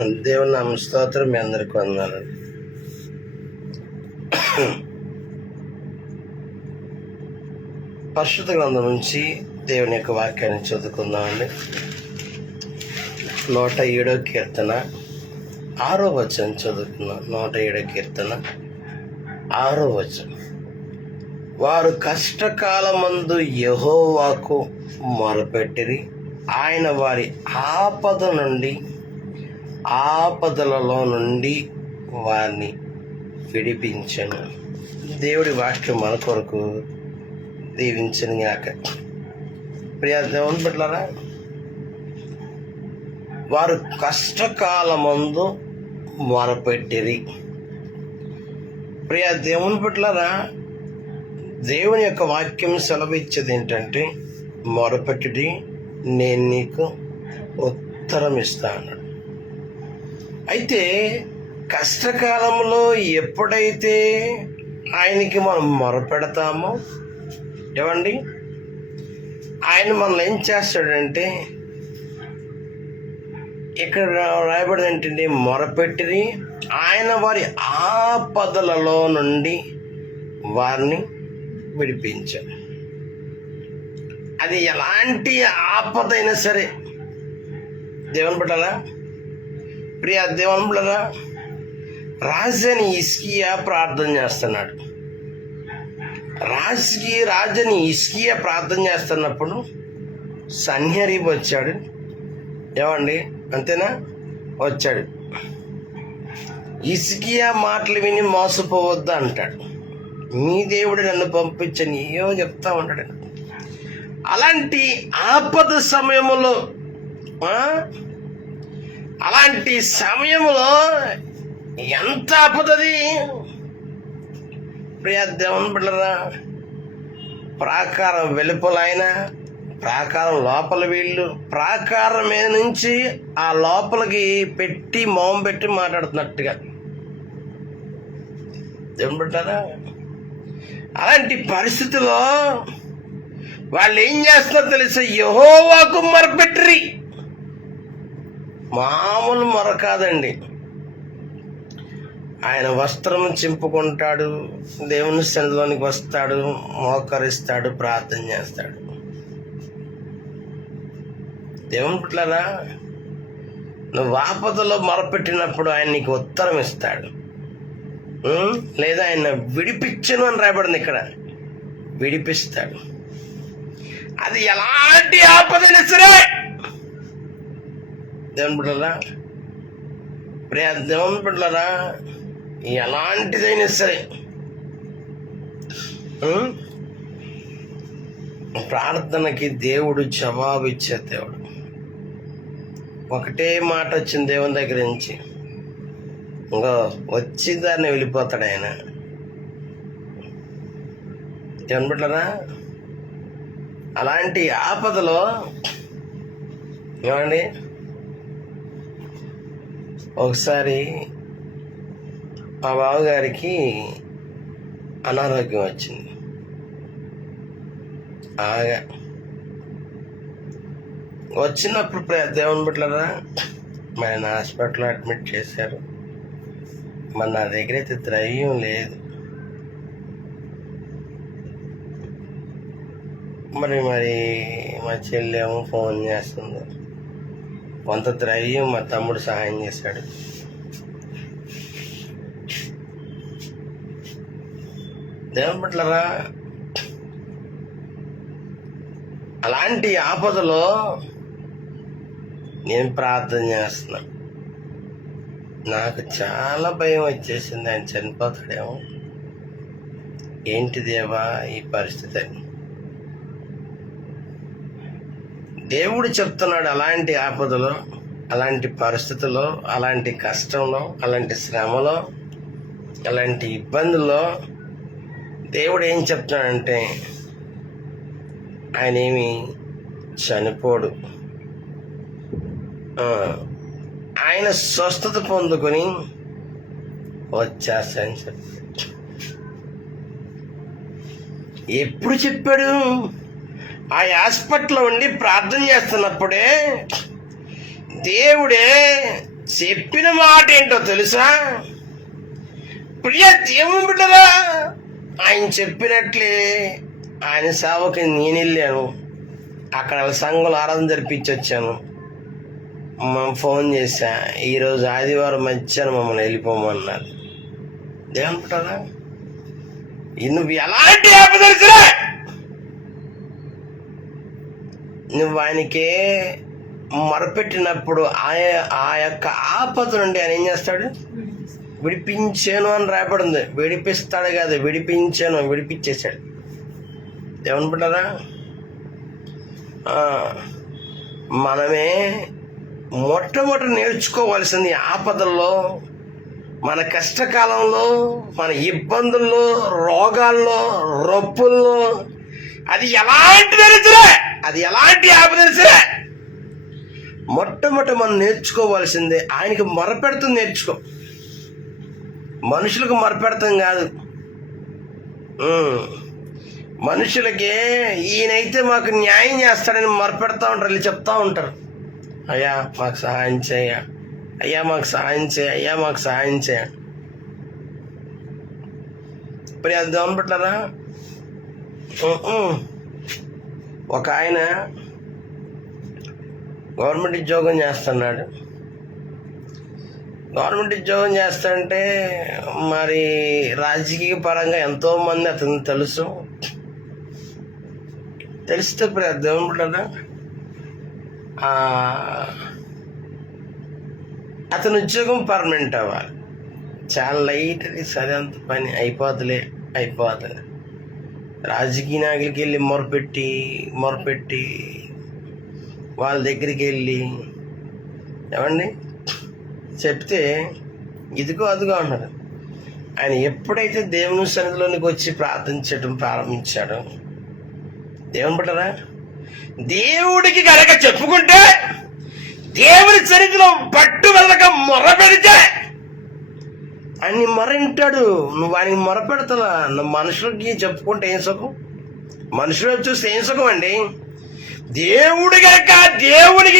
దేవుని నామ స్తోత్రం. మీ అందరికి వందనాలు. పరిశుద్ధ గ్రంథం నుంచి దేవుని యొక్క వాక్యాన్ని చదువుకుందామండి. 107వ కీర్తన 6వ వచనం చదువుకుందాం. 107వ కీర్తన 6వ వచనం. వారు కష్టకాలమందు యెహోవాకు మొరపెట్టిరి, ఆయన వారి ఆపదలలో నుండి వారిని విడిపించను. దేవుడి వాక్యం మన కొరకు దీవించను గాక. ప్రియ దేవుని బిడ్డలారా, వారు కష్టకాలమందు మొరపెట్టిరి. ప్రియ దేవుని బిడ్డలారా, దేవుని యొక్క వాక్యం సెలవిచ్చేది ఏంటంటే, మొరపెట్టి నేను నీకు ఉత్తరం ఇస్తా అన్నాడు. అయితే కష్టకాలంలో ఎప్పుడైతే ఆయనకి మనం మొరపెడతామో ఏమండి, ఆయన మనల్ని ఏం చేస్తాడంటే, ఇక్కడ రాయబడింది ఏంటంటే, మొరపెట్టిరి ఆయన వారి ఆపదలలో నుండి వారిని విడిపించాడు. అది ఎలాంటి ఆపదైనా సరే, దేవుని బిడ్డలా, ప్రియ దేవుని బిడ్డలా, రాజని హిజ్కియా ప్రార్థన చేస్తున్నాడు. రాజని హిజ్కియా ప్రార్థన చేస్తున్నప్పుడు సన్హెరీబు వచ్చాడు. ఏమండి, అంతేనా? వచ్చాడు. హిజ్కియా మాటలు విని మోసపోవద్దు అంటాడు. మీ దేవుడు నన్ను పంపించని ఏవో చెప్తా ఉంటాడు. అలాంటి ఆపద సమయంలో ఎంత ఆపదది ప్రియ దేవుని బిడ్డలారా, ప్రాకారం వెలుపలైనా, ప్రాకారం లోపల వీళ్ళు, ప్రాకారం మీద నుంచి ఆ లోపలికి పెట్టి మొహం పెట్టి మాట్లాడుతున్నట్టుగా. దేవుని బిడ్డలారా, అలాంటి పరిస్థితిలో వాళ్ళు ఏం చేస్తున్నారో తెలుసా? యెహోవాకు మొరపెట్టిరి. మామూలు మొర కాదండి. ఆయన వస్త్రం చింపుకుంటాడు, దేవుని సన్నిధిలోనికి వస్తాడు, మోకరిస్తాడు, ప్రార్థన చేస్తాడు. దేవుని బిడ్డలారా, నువ్వు ఆపదలో మొరపెట్టినప్పుడు ఆయన నీకు ఉత్తరం ఇస్తాడు. లేదా ఆయన విడిపించను అని రాయబడింది ఇక్కడ. విడిపిస్తాడు. అది ఎలాంటి ఆపదైనా సరే, దేవుని బిడ్డలారా, ప్రియ దేవుని బిడ్డలారా, ఎలాంటిదైనా సరే ప్రార్థనకి దేవుడు జవాబు ఇచ్చే దేవుడు. ఒకటే మాట వచ్చింది దేవుని దగ్గర నుంచి, ఇంకా వచ్చి దాన్ని వెళ్ళిపోతాడు ఆయన. దేవుని బిడ్డలారా, అలాంటి ఆపదలో ఏమండి, ఒకసారి మా బావగారికి అనారోగ్యం వచ్చింది. వచ్చినప్పుడు దేవుని బిడ్డలారా, మరి నా హాస్పిటల్లో అడ్మిట్ చేశారు. మరి నా దగ్గర అయితే ద్రవ్యం లేదు. మరి మా చెల్లెమో ఫోన్ చేస్తుంది. కొంత ద్రవ్యం మా తమ్ముడు సహాయం చేశాడు. దేవుని బిడ్డలారా, అలాంటి ఆపదలో నేను ప్రార్థన చేస్తున్నా. నాకు చాలా భయం వచ్చేసింది, ఆయన చనిపోతాడేమో, ఏంటి దేవా ఈ పరిస్థితి అని. దేవుడు చెప్తున్నాడు, అలాంటి ఆపదలో, అలాంటి పరిస్థితుల్లో, అలాంటి కష్టంలో, అలాంటి శ్రమలో, అలాంటి ఇబ్బందుల్లో దేవుడు ఏం చెప్తున్నాడంటే, ఆయన ఏమి చనిపోడు, ఆయన స్వస్థత పొందుకొని వచ్చేస్తాయని చెప్పాడు. ఎప్పుడు చెప్పాడు? ఆ హాస్పిటల్లో ఉండి ప్రార్థన చేస్తున్నప్పుడే దేవుడే చెప్పిన మాట ఏంటో తెలుసా? ప్రియ దేవుని బిడ్డరా, ఆయన చెప్పినట్లే ఆయన సేవకి నేను వెళ్ళాను. అక్కడ సంఘంలో ఆరాధన జరిపించి వచ్చాను. ఫోన్ చేశా, ఈరోజు ఆదివారం మధ్యాహ్నం మమ్మల్ని వెళ్ళిపోమన్నారు. దేవుని బిడ్డరా, నువ్వు ఎలాంటి ఆపదలుచురా, నువ్వు ఆయనకే మొరపెట్టినప్పుడు ఆ యొక్క ఆపద నుండి ఆయన ఏం చేస్తాడు? విడిపించాను అని రాయబడింది. విడిపిస్తాడు కాదు, విడిపించాను, విడిపించేశాడు. దేవుని బిడ్డరా, మనమే మొట్టమొదటి నేర్చుకోవాల్సింది ఆపదల్లో, మన కష్టకాలంలో, మన ఇబ్బందుల్లో, రోగాల్లో, రొప్పుల్లో, అది ఎలాంటి దరిద్రే, అది ఎలాంటి ఆపదరిసే, మొట్టమొదటి మనం నేర్చుకోవాల్సిందే ఆయనకి మొరపెడుతుంది నేర్చుకో. మనుషులకు మొరపెడతాం కాదు. మనుషులకి ఈయనైతే మాకు న్యాయం చేస్తాడని మొరపెడతా ఉంటారు, వీళ్ళు చెప్తా ఉంటారు, అయ్యా మాకు సహాయం చేయ, అయ్యా మాకు సహాయం చేయ, అయ్యా మాకు సహాయం చేయ. ఇప్పుడు అది దేవుని బిడ్డలారా, ఒక ఆయన గవర్నమెంట్ ఉద్యోగం చేస్తున్నాడు. గవర్నమెంట్ ఉద్యోగం చేస్తుంటే మరి రాజకీయ పరంగా ఎంతోమంది అతను తెలిస్తే దేవుని బిడ్డలారా, అతని ఉద్యోగం పర్మనెంట్ అవ్వాలి. చాలా లైట్ అది, సదంత పని అయిపోతుంది. రాజకీయ నాయకులకి వెళ్ళి మొరపెట్టి వాళ్ళ దగ్గరికి వెళ్ళి ఏమండి చెప్తే ఇదిగో అదిగో అన్నారు. ఆయన ఎప్పుడైతే దేవుని సన్నిధిలోనికి వచ్చి ప్రార్థించడం ప్రారంభించాడో, దేవుని బిడ్డరా, దేవుడికి కనుక చెప్పుకుంటే, దేవుని సన్నిధిలో పట్టు వెళ్ళక మొర పెడితే ఆయన మొరంటాడు. నువ్వు ఆయనకి మొర పెడతావా? నువ్వు మనుషులకి చెప్పుకుంటే ఏం సుఖం? మనుషులు చూస్తే ఏం సుఖం అండి? దేవునికి గనక దేవుని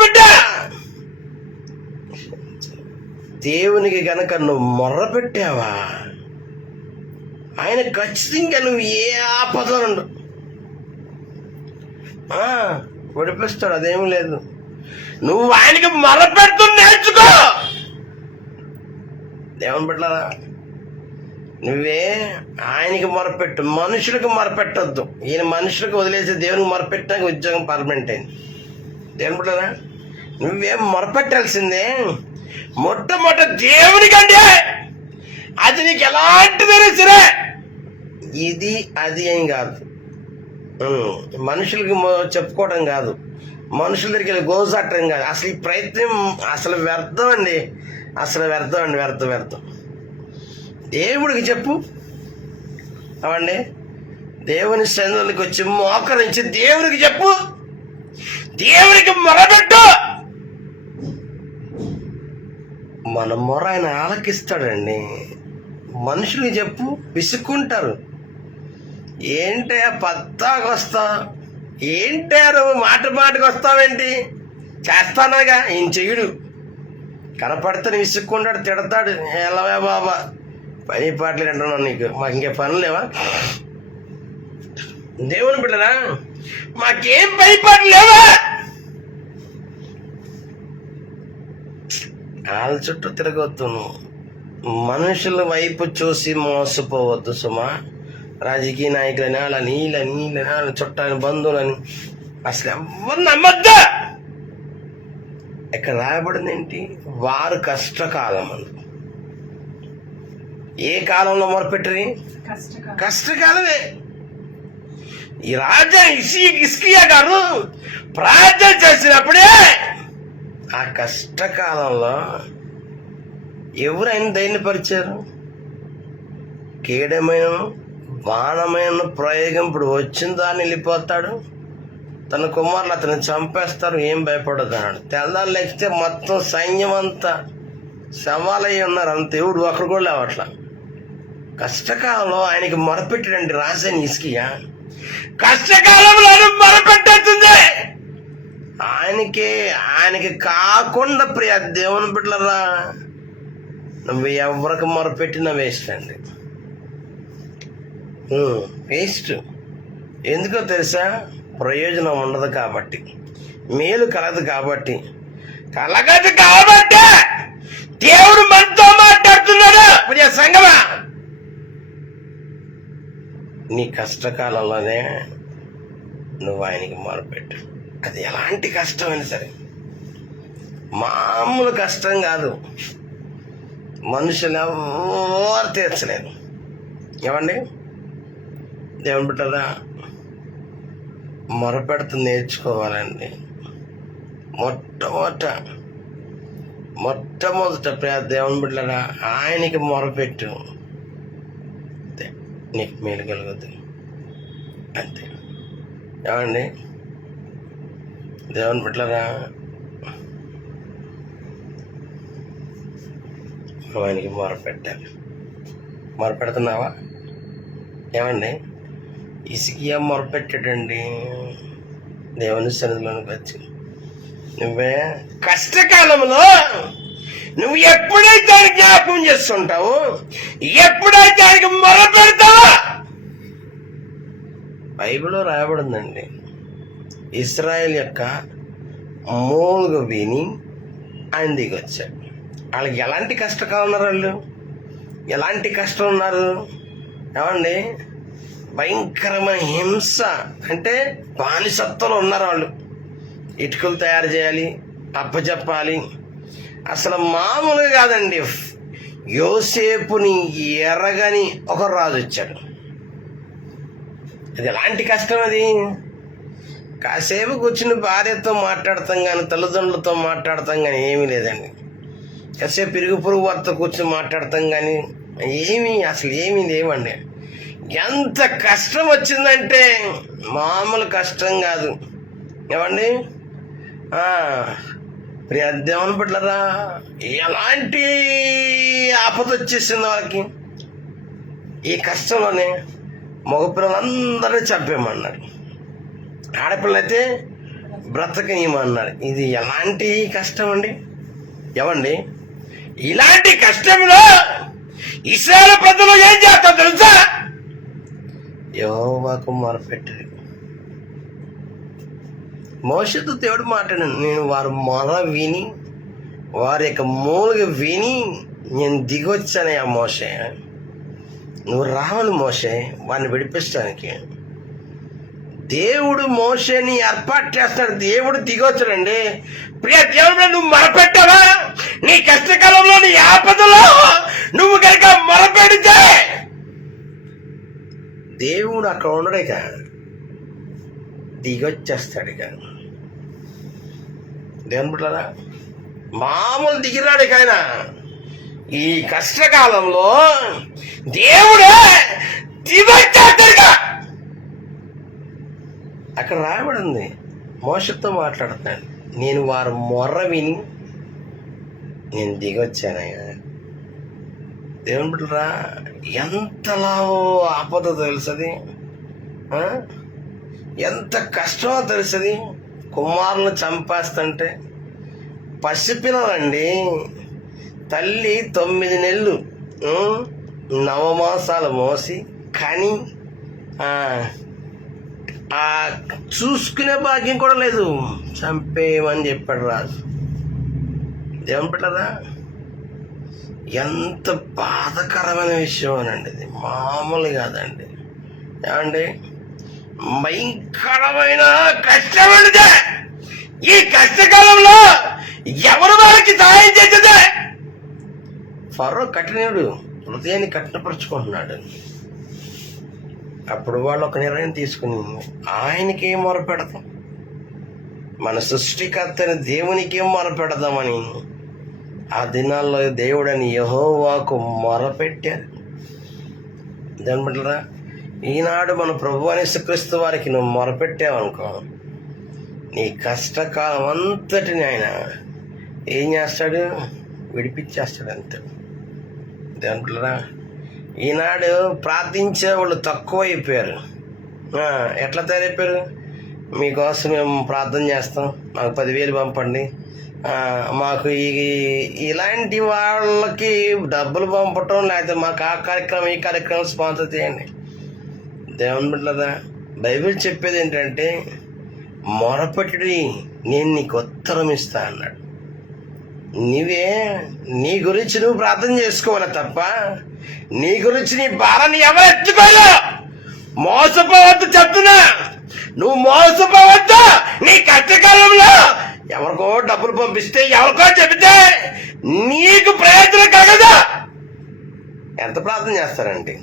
బిడ్డ, దేవునికి గనక నువ్వు మొర్ర పెట్టావా, ఆయన ఖచ్చితంగా నువ్వు ఏ ఆపదలు విడిపిస్తాడు. అదేమీ లేదు. నువ్వు ఆయనకి మొర్ర పెడుతూ నేర్చుకో. దేవుని బిడ్డలారా, నువ్వే ఆయనకి మొరపెట్టు, మనుషులకు మొరపెట్టొద్దు. ఈయన మనుషులకు వదిలేసి దేవునికి మొరపెట్టాక ఉద్యోగం పర్మనెంట్ అయింది. దేవుని బిడ్డలారా, నువ్వేం మొరపెట్టాల్సిందే మొట్టమొదటి దేవునికంటే. అది నీకు ఎలాంటిదైనా సరే, ఇది అది అని కాదు, మనుషులకి చెప్పుకోవడం కాదు, మనుషుల దగ్గరికి వెళ్ళి గోజాటం కాదు. అసలు ఈ ప్రయత్నం అసలు వ్యర్థం అండి, అసలు వ్యర్థం. దేవుడికి చెప్పు అవండి, దేవుని సన్నిధిలోకి వచ్చి మోకరించి దేవుడికి చెప్పు, దేవుడికి మొరపెట్టు. మన మొర ఆయన ఆలకిస్తాడండి. మనుషులకి చెప్పు, విసుక్కుంటారు. ఏంటే పద్దాకు వస్తావు, ఏంటే నువ్వు మాటకి వస్తావేంటి, చేస్తానగా ఈయన చెయ్యడు. కనపడితే విసుక్కుంటాడు, తిడతాడు, ఎలవే బాబా పని పాటలు అంటున్నావు, నీకు మాకు ఇంకే పనులు లేవా? దేవుని బిడ్డరా, మాకేం పని పాటలు లేవా? వాళ్ళ చుట్టూ తిరగొద్దు. మనుషుల వైపు చూసి మోసపోవద్దు సుమా. రాజకీయ నాయకులని, అలా నీళ్ళని చుట్టాలని, బంధువులని అసలు ఎవరు నమ్మద్దా. ఇక్కడ రాయబడింది ఏంటి? వారు కష్టకాలం అని. ఏ కాలంలో మొరపెట్టరి? కష్టకాలమే. ఈ రాజా హిజ్కియా గారు ప్రార్థన చేసినప్పుడే ఆ కష్టకాలంలో ఎవరైనా ధైర్యపరిచారు? కీడమైన బాణమైన ప్రయోగం ఇప్పుడు వచ్చిన దాన్ని వెళ్ళిపోతాడు, తన కుమారులు అతను చంపేస్తారు, ఏం భయపడదు అన్నాడు. తెల్లారు లేకపోతే మొత్తం సైన్యం అంతా శవాలయ్యి ఉన్నారు, అంత ఎవడు అక్కడ కూడా లేవట్లా. కష్టకాలంలో ఆయనకి మొరపెట్టాడండి రాజైన హిజ్కియా. కష్టకాలంలో మొరపెట్టేస్తుంది. ఆయనకి కాకుండా ప్రియ దేవుని బిడ్డలరా, నువ్వు ఎవరికి మొరపెట్టినా వేస్ట్ అండి. వేస్ట్. ఎందుకో తెలుసా? ప్రయోజనం ఉండదు కాబట్టి, మేలు కలదు కాబట్టి. కలగదు కాబట్టి దేవుడు మనతో మాట్లాడుతున్నాడు. ప్రియ సంగమా, నీ కష్టకాలంలోనే నువ్వు ఆయనకి మొరపెట్టు. అది ఎలాంటి కష్టమైనా సరే, మామూలు కష్టం కాదు. మనుషులు ఎవరు తీర్చలేరు. ఏమండి దేవుని బిడ్డరా, మొరపెడుతూ నేర్చుకోవాలండి. మొట్టమొదట దేవుని బిడ్డరా, ఆయనకి మొరపెట్టు, నీకు మేలు కలుగుద్ది. అంతే. ఏమండి దేవుని బిడ్డరా, ఆయనకి మొరపెట్టాలి. మొరపెడుతున్నావా? ఏమండి ఇసికియా మొరపెట్టాడండి దేవుని సన్నిధిలోనికి వచ్చి. నువ్వే కష్టకాలంలో నువ్వు ఎప్పుడైతే ఆయన జ్ఞాపకం చేస్తుంటావు, ఎప్పుడైతే ఆయనకి మొరపెడతావో, బైబిల్లో రాయబడిందండి, ఇశ్రాయేల్ యొక్క మూలుగ విని ఆయన దిగి వచ్చాడు. వాళ్ళకి ఎలాంటి కష్టకాలం ఉన్నారు, వాళ్ళు ఎలాంటి కష్టం ఉన్నారు. ఏమండి భయంకరమైన హింస, అంటే బానిసత్వంలో ఉన్నారు వాళ్ళు. ఇటుకలు తయారు చేయాలి, అప్పచెప్పాలి. అసలు మామూలుగా కాదండి. యోసేపుని ఎరగని ఒక రాజు వచ్చాడు. అది ఎలాంటి కష్టం అది. కాసేపు కూర్చుని భార్యతో మాట్లాడతాం కానీ, తల్లిదండ్రులతో మాట్లాడతాం కానీ ఏమీ లేదండి. కాసేపు పిరుగు పొరుగు వారితో కూర్చొని మాట్లాడతాం కానీ అసలు ఏమీ లేవండి. ఎంత కష్టం వచ్చిందంటే మామూలు కష్టం కాదు. ఏమండి ప్రియ దేవుని బిడ్డలారా, ఎలాంటి ఆపద వచ్చేసింది వాళ్ళకి. ఈ కష్టంలోనే మగపిల్లలందరూ చంపేయమన్నారు, ఆడపిల్లలైతే బ్రతకనియమన్నారు. ఇది ఎలాంటి కష్టం అండి. ఏమండి ఇలాంటి కష్టంలో ఇశ్రాయేలు ప్రజలు ఏం చేస్తారో తెలుసా? యెహోవాకు మొరపెట్టారు. మోషేతో దేవుడు మాట్లాడాను, నేను వారు మొర విని, వారి యొక్క మూలుగ విని నేను దిగొచ్చానయ్యా మోషే, నువ్వు రావాలి మోషే వారిని విడిపించడానికి. దేవుడు మోషేని ఏర్పాటు చేస్తాడు. దేవుడు దిగొచ్చాడండి. ప్రియ దేవుడు, నువ్వు మొరపెట్టావా? నీ కష్టకాలంలో, నీ ఆపదలో నువ్వు కనుక మొరపెడితే దేవుడు అక్కడ ఉండడు, ఇక దిగొచ్చేస్తాడు. ఇక దేవుని బిడ్డలారా, మామూలు దిగిరాడు ఇక ఆయన. ఈ కష్టకాలంలో దేవుడే దిగొచ్చేస్తాడు. అక్కడ రాయబడింది, మోషతో మాట్లాడుతున్నాడు, నేను వారు మొర్ర విని నేను దిగొచ్చానయ్యా. దేవుని బిడ్డలారా, ఎంతలా ఆపద తెలుసది, ఎంత కష్టమో తెలుసది. కుమారులను చంపేస్తుంటే పసిపిల్లలండి, తల్లి 9 నెలలు నవమాసాలు మోసి కని చూసుకునే భాగ్యం కూడా లేదు, చంపేయమని చెప్పాడు రాజు. దేవుని బిడ్డలారా, ఎంత బాధకరమైన విషయం అనండి ఇది, మామూలు కాదండి. ఏమండి భయంకరమైన కష్టం ఉండదే. ఈ కష్టకాలంలో ఎవరు వాళ్ళకి సహాయం చేసేదే? ఫరో కఠినుడు హృదయాన్ని కఠినపరుచుకుంటున్నాడు. అప్పుడు వాళ్ళు ఒక నిర్ణయం తీసుకుని ఆయనకి ఏం మొరపెడతాం, మన సృష్టికర్తని దేవునికి ఏం మొరపెడదామని ఆ దినాల్లో దేవుడని యెహోవాకు మొరపెట్టారు. దాని బిడ్డలారా, ఈనాడు మన ప్రభువు యేసుక్రీస్తు వారికి నువ్వు మొరపెట్టావనుకో, నీ కష్టకాలం అంతటిని ఆయన ఏం చేస్తాడు? విడిపించేస్తాడు అంతే. దాని బిడ్డలారా, ఈనాడు ప్రార్థించే వాళ్ళు తక్కువ అయిపోయారు. ఎట్లా తయారైపోయారు? మీకోసం మేము ప్రార్థన చేస్తాం, మాకు 10,000 పంపండి, మాకు ఇలాంటి వాళ్ళకి డబ్బులు పంపటం, లేకపోతే మాకు ఆ కార్యక్రమం ఈ కార్యక్రమం స్పాన్సర్ చేయండి. దేవుని బిడ్డలారా, బైబిల్ చెప్పేది ఏంటంటే మొరపెట్టుడి, నేను నీకు ఉత్తరం ఇస్తా అన్నాడు. నీ గురించి నువ్వు ప్రార్థన చేసుకోవాలి తప్ప నీ గురించి నీ భారాన్ని ఎవరు ఎత్తుకోలే. మోసపోవద్దు చెప్తున్నా, నువ్వు మోసపోవద్దు. నీ కష్టకాలంలో ఎవరికో డబ్బులు పంపిస్తే, ఎవరికో చెబితే నీకు ప్రయోజనం కలగదు. ఎంత ప్రార్థన చేస్తారండి?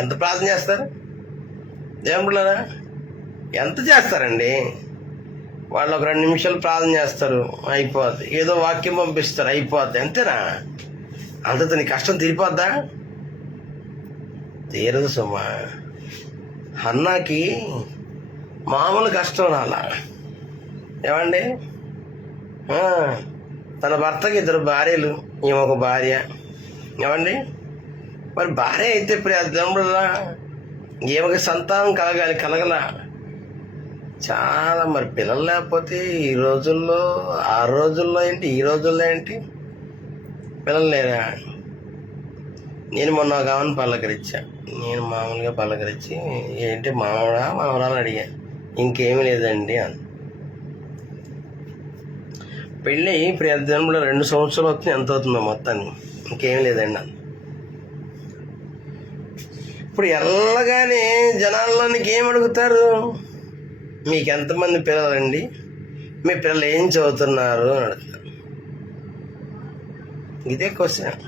ఎంత ప్రార్థన చేస్తారు? దేవుళ్ళరా, ఎంత చేస్తారండి? వాళ్ళు ఒక 2 నిమిషాలు ప్రార్థన చేస్తారు, అయిపోద్ది. ఏదో వాక్యం పంపిస్తారు, అయిపోద్ది. అంతేనా? అంతతో నీ కష్టం తీరిపోద్దా? తీరదు సుమా. హన్నాకి మామూలు కష్టం రాలా. ఏమండి, తన భర్తకి 2 భార్యలు, ఈమె ఒక భార్య. ఏమండి, మరి భార్య అయితే దేవుళ్ళరా ఈమెకి సంతానం కలగల. చాలా మరి పిల్లలు లేకపోతే ఈ రోజుల్లో, ఆ రోజుల్లో ఏంటి, ఈ రోజుల్లో ఏంటి, పిల్లలు లేరా? నేను మొన్న ఒక ఆమెను పలకరించా. నేను మామూలుగా పలకరించి, ఏంటి మామూరాలని అడిగా. ఇంకేమీ లేదండి అని. పెళ్ళి ప్రియజనంలో 2 సంవత్సరాలు అవుతుంది, ఎంత అవుతుందో మొత్తాన్ని, ఇంకేమీ లేదండి అని. ఇప్పుడు ఎల్లగానే జనాల్లో నీకేం అడుగుతారు? మీకు ఎంతమంది పిల్లలండి, మీ పిల్లలు ఏం చదువుతున్నారు అని అడుగుతారు. ఇదే క్వశ్చన్.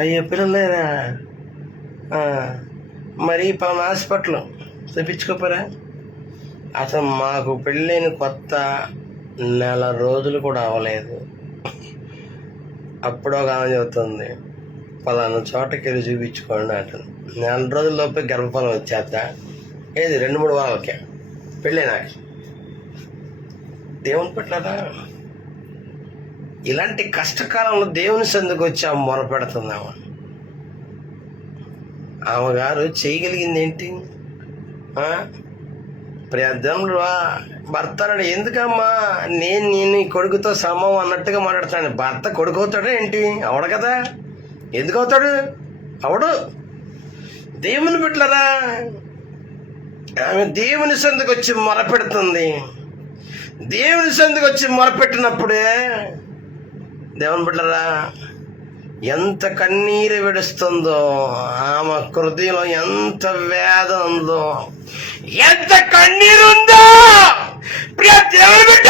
అయ్యో పిల్లలు లేరా? మరి పలానా హాస్పిటల్ చూపించుకోపోరా? అసలు మాకు పెళ్ళైన కొత్త 4 రోజులు కూడా అవ్వలేదు, అప్పుడు ఒక ఆమె చెబుతుంది, పలానా చోటకి వెళ్ళి చూపించుకోండి అంటుంది. 4 రోజుల్లోపే గర్భఫలం వచ్చేద్దా? ఏది 2-3 వారాలకే పెళ్ళి నాకు. దేవుని పట్లదా ఇలాంటి కష్టకాలంలో దేవుని సందుకు వచ్చి ఆమె మొరపెడుతుందామా? ఆమె గారు చేయగలిగింది ఏంటి? ప్రియజనుడు భర్త అన్నాడు, ఎందుకమ్మా నేను నీ కొడుకుతో సమం అన్నట్టుగా మాట్లాడుతాను. భర్త కొడుకు అవుతాడా ఏంటి? అవడు కదా. ఎందుకు అవుతాడు? అవడు. దేవుని బిడ్డలారా, ఆమె దేవుని సందుకు వచ్చి మొరపెడుతుంది. దేవుని సందుకు వచ్చి మొరపెట్టినప్పుడే దేవుని బిడ్డలారా ఎంత కన్నీరు విడుస్తుందో, ఆమె హృదయంలో ఎంత వేదన ఉందో, ఎంత కన్నీరు ఉందో. ప్రియ దేవుని బిడ్డ,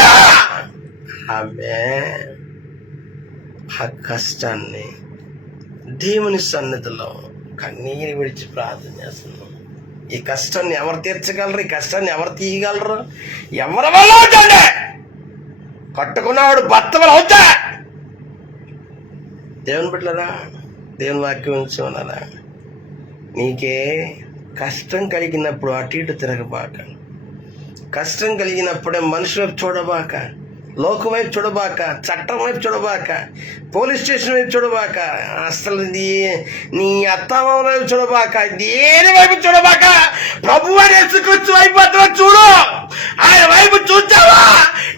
ఆమె ఆ కష్టాన్ని దేవుని సన్నిధిలో కన్నీరు విడిచి ప్రార్థన చేస్తున్నాం. ఈ కష్టాన్ని ఎవరు తీర్చగలరు? ఈ కష్టాన్ని ఎవరు తీయగలరు? ఎవరి వల్ల అవుతాడే? కట్టుకున్నవాడు భర్త వల్ల అవుతా? దేవుని బిడ్డలారా, దేవుని వాక్యం ఉంచున్నారా, నీకే కష్టం కలిగినప్పుడు అటు ఇటు తిరగబాక. కష్టం కలిగినప్పుడే మనిషి వైపు చూడబాక, లోకం వైపు చూడబాక, చట్టం వైపు చూడబాక, పోలీస్ స్టేషన్ వైపు చూడబాక, అసలు నీ అత్తమామ వైపు చూడబాక, దేని వైపు చూడబాక. ప్రభు అని యేసుక్రీస్తు వైపు మాత్రం చూడు. ఆయన వైపు చూచావా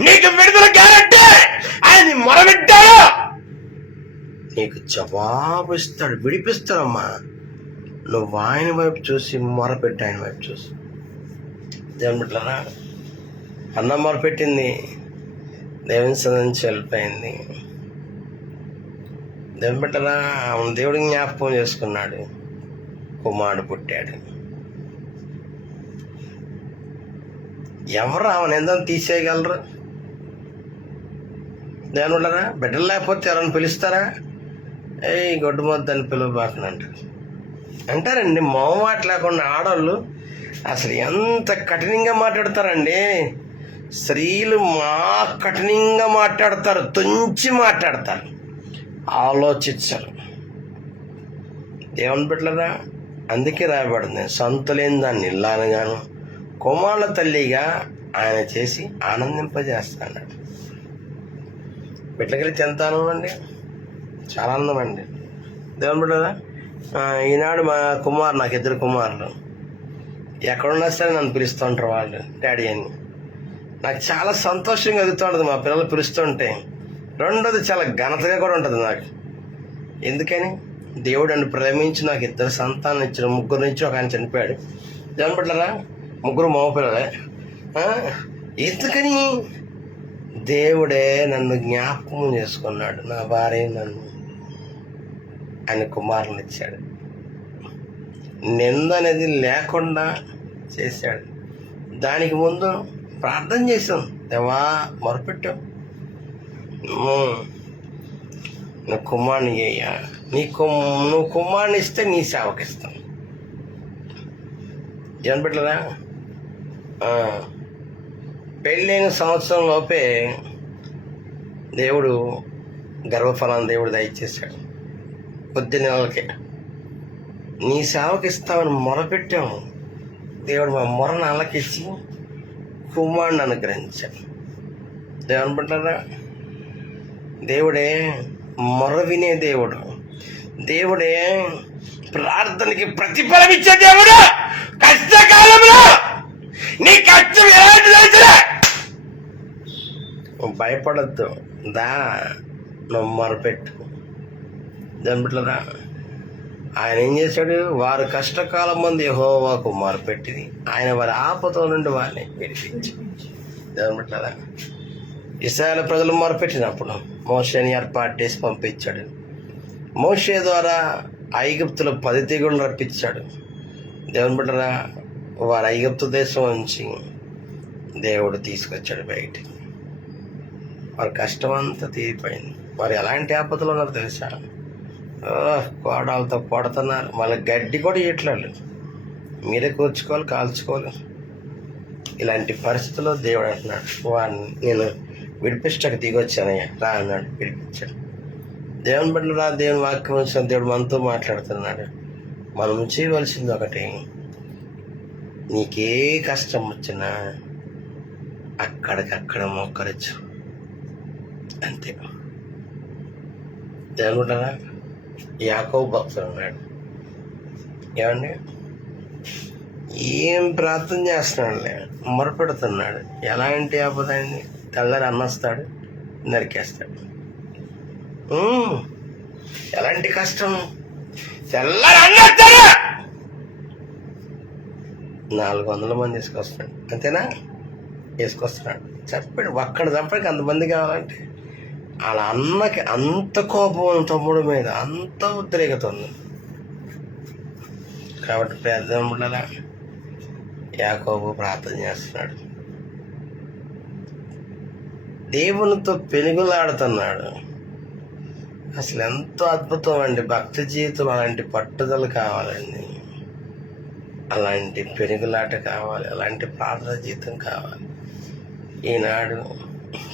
నీకు విడుదల గ్యారెంటీ. ఆయన మొరబెట్టాడు, నీకు జవాబు ఇస్తాడు, విడిపిస్తాడమ్మా. నువ్వు ఆయన వైపు చూసి మొరపెట్టి, ఆయన వైపు చూసి. దేవుని బిడ్డలారా, అన్న మొరపెట్టింది, దేవుని సన్నిధించి వెళ్ళిపోయింది. దేవుని బిడ్డలారా, ఆమె దేవుడికి జ్ఞాపకం చేసుకున్నాడు, కుమారుడు పుట్టాడు. ఎవరు ఆమెను ఎందని తీసేయగలరు? దేవుని బిడ్డలారా, బిడ్డలు లేకపోతే ఎవరైనా పిలుస్తారా? గొడ్డు మొద్దని పిలువబాకనంటారు అంటారండి. మొహమాట లేకుండా ఆడవాళ్ళు అసలు ఎంత కఠినంగా మాట్లాడతారండి. స్త్రీలు కఠినంగా మాట్లాడతారు, తుంచి మాట్లాడతారు, ఆలోచించరు. దేవుని బిడ్డలారా, అందుకే రాయబడింది, సంతులేని దాన్ని ఇల్లానగాను కుమారుల తల్లిగా ఆయన చేసి ఆనందింపజేస్తాడు. బిడ్డలకి ఎంత ఆనందం అండి, చాలా ఆనందం అండి. దేవుని బిడ్డలారా, ఈనాడు మా కుమారు, నాకు 2 కుమారులు, ఎక్కడున్నా సరే నన్ను పిలుస్తూ ఉంటారు వాళ్ళు డాడీ అని. నాకు చాలా సంతోషంగా కలుగుతూ ఉంటుంది మా పిల్లలు పిలుస్తుంటే. రెండోది చాలా ఘనతగా కూడా ఉంటుంది నాకు. ఎందుకని దేవుడు నన్ను ప్రేమించి నాకు 2 సంతానం ఇచ్చిన, 3 నుంచి ఒక ఆయన చనిపోయాడు. జనపట్లరా 3 మగ పిల్లలే. ఎందుకని దేవుడే నన్ను జ్ఞాపకం చేసుకున్నాడు. నా భార్య నన్ను ఆయన కుమారుని ఇచ్చాడు. నింద అనేది లేకుండా చేశాడు. దానికి ముందు ప్రార్థన చేశాం, దేవా మొరపెట్టాం, నువ్వు కుమారుని అయ్యా, నువ్వు కుమారుని ఇస్తే నీ సేవకి ఇస్తాం. జనపెట్టరా పెళ్ళైన సంవత్సరం లోపే దేవుడు గర్భఫలాన్ని దేవుడు దయచేశాడు. 10 నెలలకే నీ సేవకి ఇస్తామని మొరపెట్టాము. దేవుడు మా మొరను ఆలకించి కుమారుని అనుగ్రహించాడు. ఏమనుకుంటారా? దేవుడే మొర వినే దేవుడు, దేవుడే ప్రార్థనకి ప్రతిఫలం ఇచ్చే దేవుడు. కష్టకాలంలో నీ కష్టం ఎలాంటిదైతే భయపడద్దు, నువ్వు మొరపెట్టు. దానిబట్లరా ఆయన ఏం చేశాడు? వారు కష్టకాలం మంది యెహోవాకు మొరపెట్టింది, ఆయన వారి ఆపద నుండి వారిని విడిపించి. దానిబట్లరా ఇశ్రాయేలు ప్రజలు మొరపెట్టినప్పుడు మోషేని ఏర్పాటు చేసి పంపించాడు. మోషే ద్వారా ఐగుప్తులో 10 తెగుళ్ళు రప్పించాడు. దేవుని బిడ్డరా వారు ఐగుప్తు దేశం నుంచి దేవుడు తీసుకొచ్చాడు బయటికి. వారి కష్టం అంతా తీరిపోయింది. వారు ఎలాంటి ఆపదలు ఉన్నారు తెలుసా? కోడాలతో కొడుతున్నారు, మళ్ళీ గడ్డి కూడా ఇట్లేదు, మీరే కూర్చుకోవాలి, కాల్చుకోవాలి. ఇలాంటి పరిస్థితుల్లో దేవుడు అంటున్నాడు, వాడిని నేను విడిపించక దిగొచ్చానయ్యా, రా అన్నాడు. విడిపించాడు. దేవుని బిడ్డలు రా, దేవుని వాక్యం వచ్చిన దేవుడు మనతో మాట్లాడుతున్నాడు. మనం చేయవలసింది ఒకటి, నీకే కష్టం వచ్చినా అక్కడికక్కడ మొక్కరచ్చు, అంతే. దేవుని బిడ్డరా యాకోబు భక్తుడు అన్నాడు, ఏమండి ఏం ప్రార్థన చేస్తున్నాడులే, మొరపెడుతున్నాడు. ఎలాంటి ఆపదండి? తెల్లారి అన్నస్తాడు, నరికేస్తాడు. ఎలాంటి కష్టం? తెల్లారి అన్నస్తాడు, 400 మంది తీసుకొస్తున్నాడు, అంతేనా? వేసుకొస్తున్నాడు. చెప్పాడు ఒక్కడ చంపడానికి అంతమంది కావాలంటే. అలా అన్నకి అంత కోపం తమ్ముడు మీద, అంత ఉద్రేకత ఉంది. కాబట్టి పెద్ద యాకోబు ప్రార్థన చేస్తున్నాడు, దేవునితో పెనుగులాడుతున్నాడు. అసలు ఎంతో అద్భుతం అండి భక్తి జీవితం. అలాంటి పట్టుదల కావాలండి, అలాంటి పెనుగులాట కావాలి, అలాంటి ప్రార్థన జీవితం కావాలి. ఈనాడు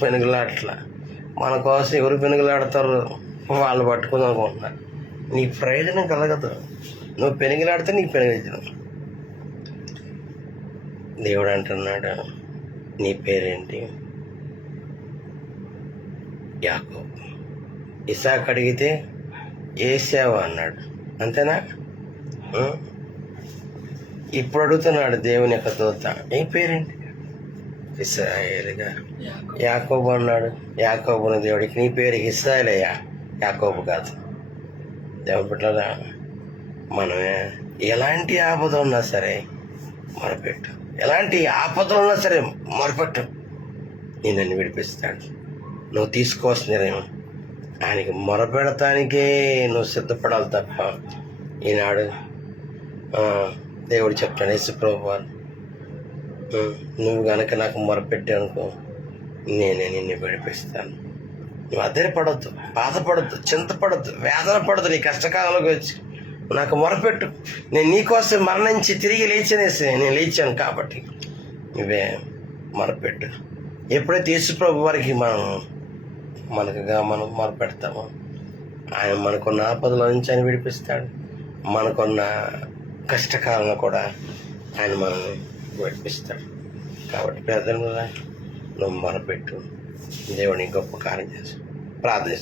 పెనుగులాట్ల మన కోసం ఎవరు పెనుగులాడతారు? వాళ్ళు పట్టుకుని అనుకుంటున్నారు. నీ ప్రయోజనం కలగదు. నువ్వు పెనుగులాడితే నీకు ప్రయోజనం. దేవుడు అంటున్నాడు, నీ పేరేంటి? యాకోబు. ఇసాకు అడిగితే ఏశావు అన్నాడు, అంతేనా? ఇప్పుడు అడుగుతున్నాడు దేవుని యొక్క దూత, నీ పేరేంటి? ఇశ్రాయేలుగా. యాకోబు అన్నాడు. యాకోబుని దేవుడికి, నీ పేరు ఇశ్రాయేలయ్యా, యాకోబు కాదు. దేవుని బిడ్డలారా మనమే ఎలాంటి ఆపద ఉన్నా సరే మొరపెట్టు, ఎలాంటి ఆపదలు ఉన్నా సరే మొరపెట్టు, నిన్ను విడిపిస్తాడు. నువ్వు తీసుకోవాల్సిందేమో ఆయనకి మొరపెడతానికే నువ్వు సిద్ధపడాలి తప్ప. ఈనాడు దేవుడు చెప్తాడు, యేసుప్రభు వారు, నువ్వు కనుక నాకు మొరపెట్టానుకో నేనే నిన్ను విడిపిస్తాను. నువ్వు అధైర్యపడొద్దు, బాధపడద్దు, చింతపడద్దు, వేదన పడద్దు. నీ కష్టకాలంలోకి వచ్చి నాకు మొరపెట్టు, నేను నీకోసం మరణించి తిరిగి లేచనేసి నేను లేచాను కాబట్టి నువ్వే మొరపెట్టు. ఎప్పుడైతే యేసుప్రభు వారికి మనం మొరపెడతామో ఆయన మనకున్న ఆపదల నుంచి ఆయన విడిపిస్తాడు. మనకున్న కష్టకాలంలో కూడా ఆయన మనల్ని విడిపిస్తాడు. కాబట్టి ప్రార్థన నువ్వు మొరపెట్టు, దేవుని గొప్ప కార్యం చేసు. ప్రార్థన